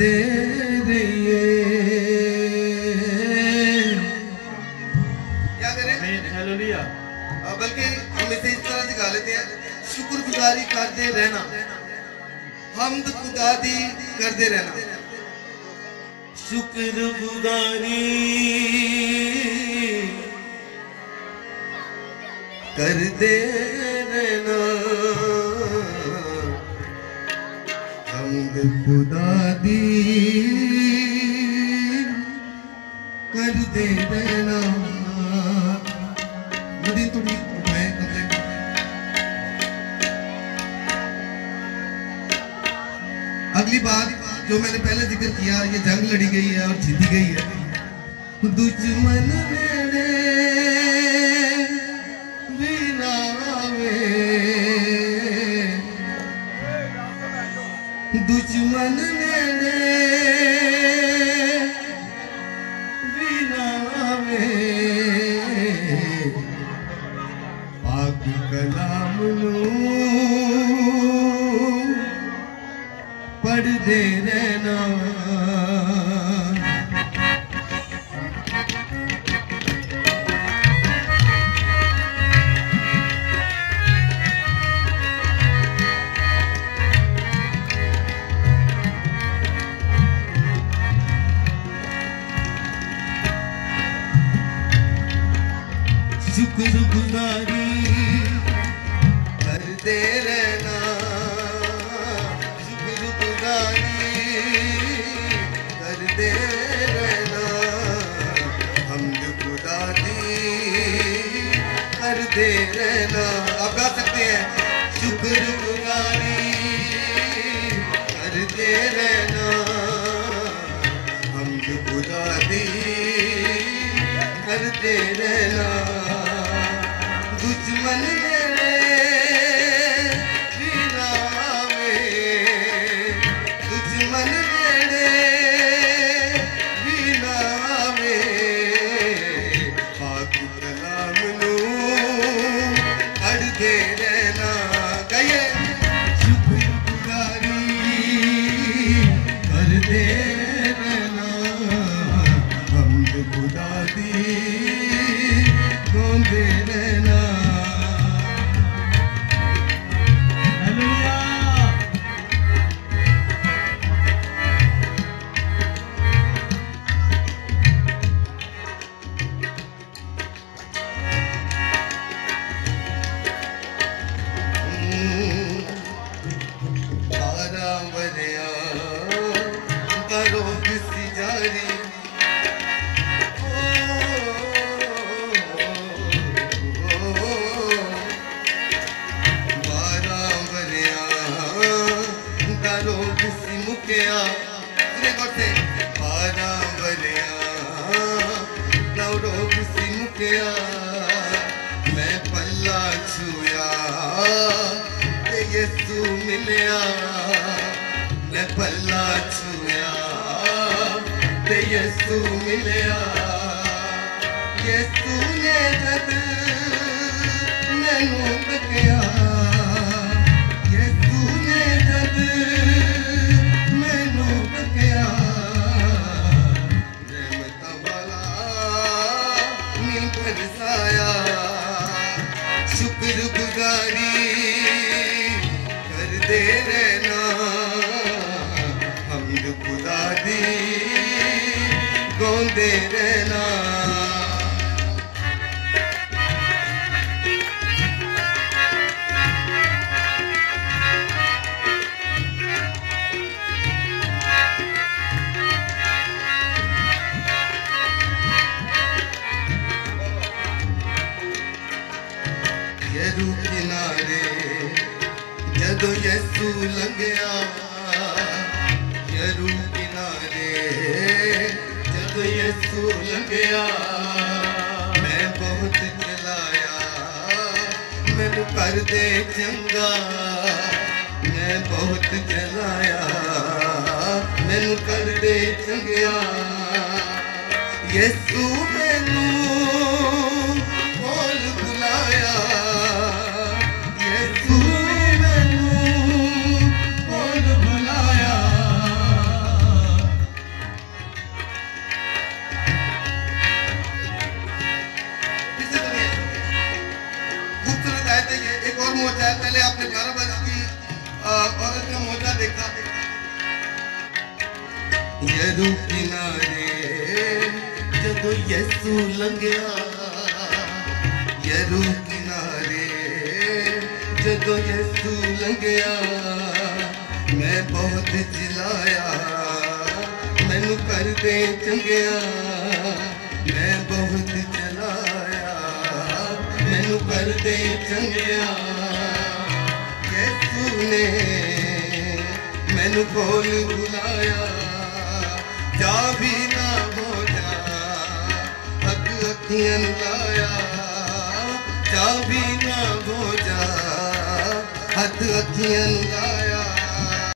दे रहिए। क्या करें? हालेलुया। बल्कि हम इसे इस तरह से गा लेते हैं, शुक्रगुजारी करते रहना, हमद खुदा दी करते रहना। शुक्रगुजारी करते रहना, हमद खुदा दी करते रहना। थोड़ी मैं अगली बात जो मैंने पहले जिक्र किया, ये जंग लड़ी गई है और जीती गई है। दुश्मन मेरे बिना आवे, दुश्मन मेरे बिना आवे, पाक कलाम पढ़ते रहना। शुक्रगुजारी करते रहना, करते रहना, हमद खुदा दी करते रहना। आप गा सकते हैं, शुक्रगुजारी करते रहना, हमद खुदा दी करते रहना। दुश्मन मेरे बिना आवे, दुश्मन मेरे बिना आवे, पाक कलाम नू पढ़ते रहना। कहिए, शुक्रगुजारी करते रहना, हमद खुदा दी गाते रहना। मैं पल्ला छुया ते यीशु मिलया, मैं पल्ला छुया ते यीशु मिलया। यीशु ने जद मैनू तकिया, यीशु ने जद मैनू तकिया, रहमत वाला नी बरसाया। शुक्रगुजारी करते रहना, हमद खुदा दी गाते रहना। यरू किनारे जदों यीशु लंघया, यरू किनारे जदों यीशु लंघया, मैं बहुत चलाया मैनू कर दे चंगा, मैं बहुत चलाया मैनू कर दे चंगिया। यीशु मैनू बोल बुलाया, यीशु मैनू बोल बुलाया, और मोजा है। पहले आपने 12 वर्ष की औरत का मोजा देखा। यरू किनारे जदों यसू लंघिया, यरू किनारे जदों यसू लंघिया, मैं बहुत चिल्लाया मैनू कर दे चंगिया, मैं बहुत चिल्लाया मैनू कर दे चंगिया। यसू ने मैनू कोल बुलाया, जा भी ना हो जा हक अखियां लाया, जा भी ना हो जा हक अखियां लाया।